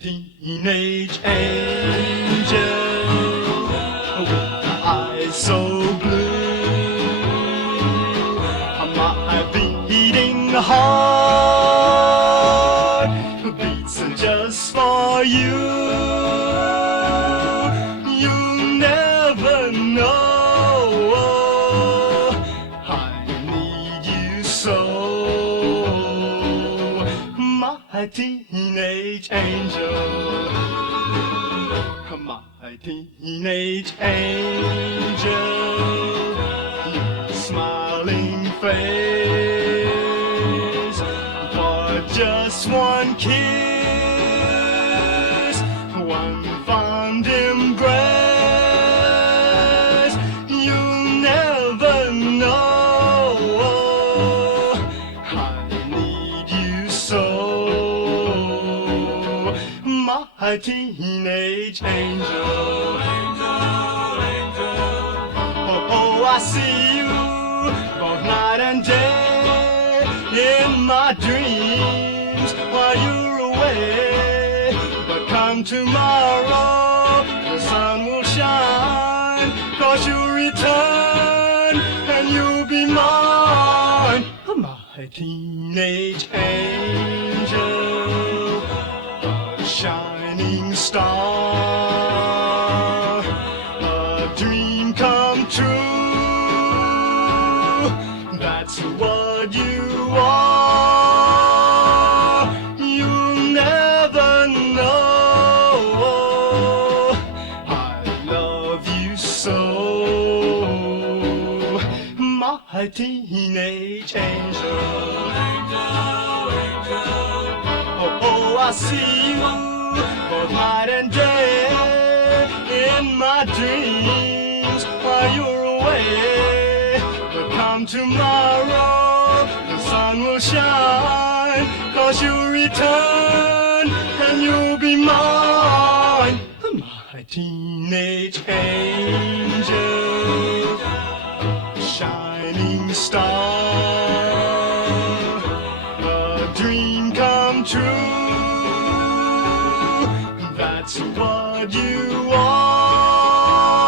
teenage angel with eyes so blue, my beating heart beats just for you. You'll never know I need you so, my teenage angel, my teenage angel, your smiling face for just one kiss, one fond embrace. You'll never know I need you so, my teenage angel. Oh, I see you both night and day in my dreams while you're away. But come tomorrow, the sun will shine, 'cause you'll return and you'll be mine, my teenage angel, a shining star, a dream come true. That's what you are. You'll never know I love you so, my teenage angel. Oh, I see you both night and day in my dreams while you're away. But come tomorrow, the sun will shine, 'cause you'll return and you'll be mine, my teenage angel, shining star, a dream come true. That's what you are.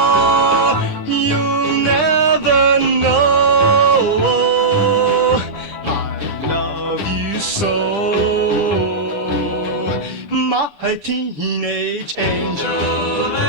You'll never know I love you so, my teenage angel.